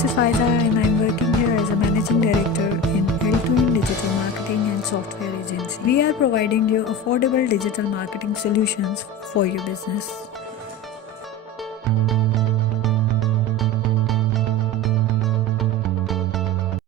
this is Faiza and I'm working here as a Managing Director in L2N Digital Marketing and Software Agency. We are providing you affordable digital marketing solutions for your business.